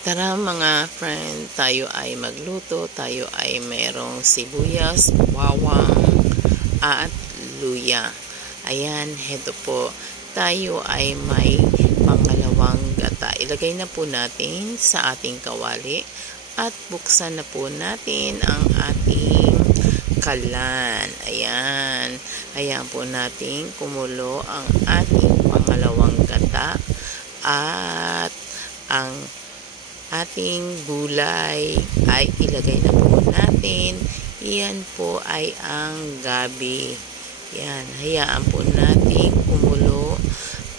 Tara mga friend, tayo ay magluto. Tayo ay mayroong sibuyas, bawang, at luya. Ayan, heto po. Tayo ay may pangalawang gata. Ilagay na po natin sa ating kawali at buksan na po natin ang ating kalan. Ayan. Ayan po natin kumulo ang ating pangalawang gata at ang ating gulay ay ilagay na po natin. Iyan po ay ang gabi. Yan, hayaan po natin kumulo.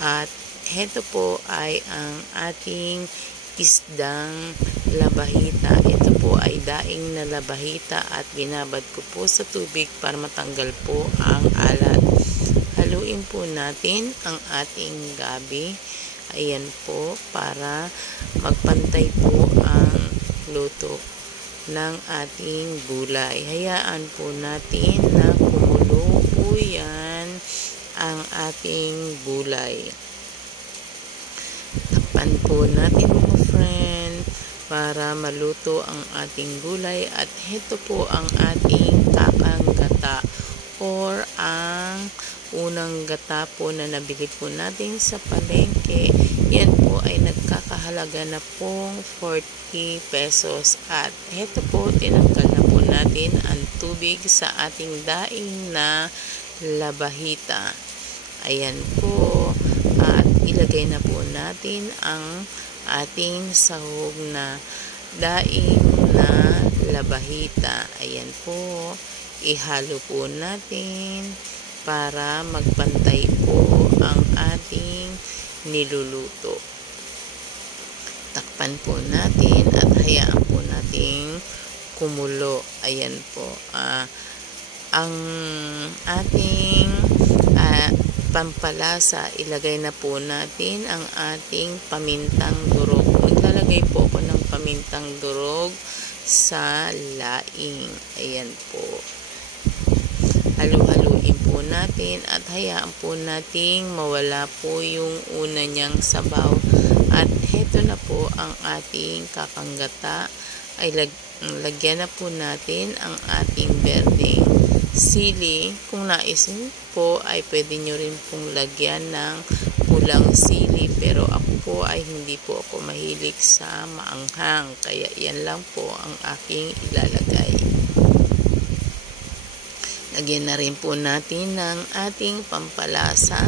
At heto po ay ang ating isdang labahita. Ito po ay daing na labahita at binabad ko po sa tubig para matanggal po ang alat. Haluin po natin ang ating gabi. Ayan po, para magpantay po ang luto ng ating gulay. Hayaan po natin na kumulo po yan ang ating gulay. Takpan po natin mga friend para maluto ang ating gulay. At ito po ang ating kakanggata or ang unang gata po na nabili po natin sa palengke. Yan po ay nagkakahalaga na pong 40 pesos. At heto po, tinanggal na po natin ang tubig sa ating daing na labahita. Ayan po. At ilagay na po natin ang ating sahog na daing na labahita. Ayan po. Ihalo po natin para magpantay po ang ating niluluto. Takpan po natin at hayaan po nating kumulo. Ayan po. Ang ating pampalasa, ilagay na po natin ang ating pamintang durog. Naglalagay po ako ng pamintang durog sa laing. Ayan po. Halu-haluin po natin at hayaan po nating mawala po yung una niyang sabaw. At heto na po ang ating kakanggata. Ay lagyan na po natin ang ating berdeng sili. Kung naisin po ay pwede nyo rin pong lagyan ng pulang sili. Pero ako po ay hindi po ako mahilig sa maanghang. Kaya yan lang po ang aking ilalagay. Lagyan na rin po natin ng ating pampalasa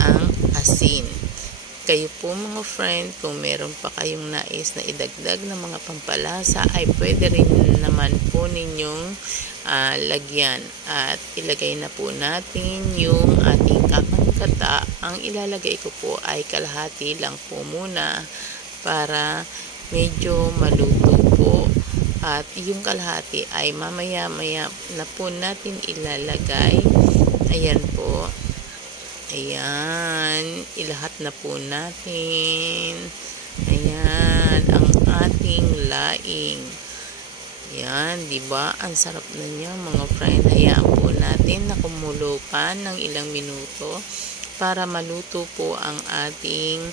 ang asin. Kayo po mga friend, kung meron pa kayong nais na idagdag na mga pampalasa ay pwede rin naman po ninyong lagyan. At ilagay na po natin yung ating kakanggata. Ang ilalagay ko po ay kalahati lang po muna para medyo maluto po. At yung kalahati ay mamaya-maya na po natin ilalagay. Ayan po. Ayan. Ilahat na po natin. Ayan. Ang ating laing. Ayan. Diba? Ang sarap na niya mga friend. Hayaan po natin na kumulo pa ng ilang minuto para maluto po ang ating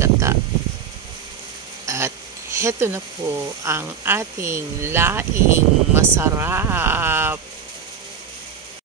gata. At heto na po ang ating laing masarap.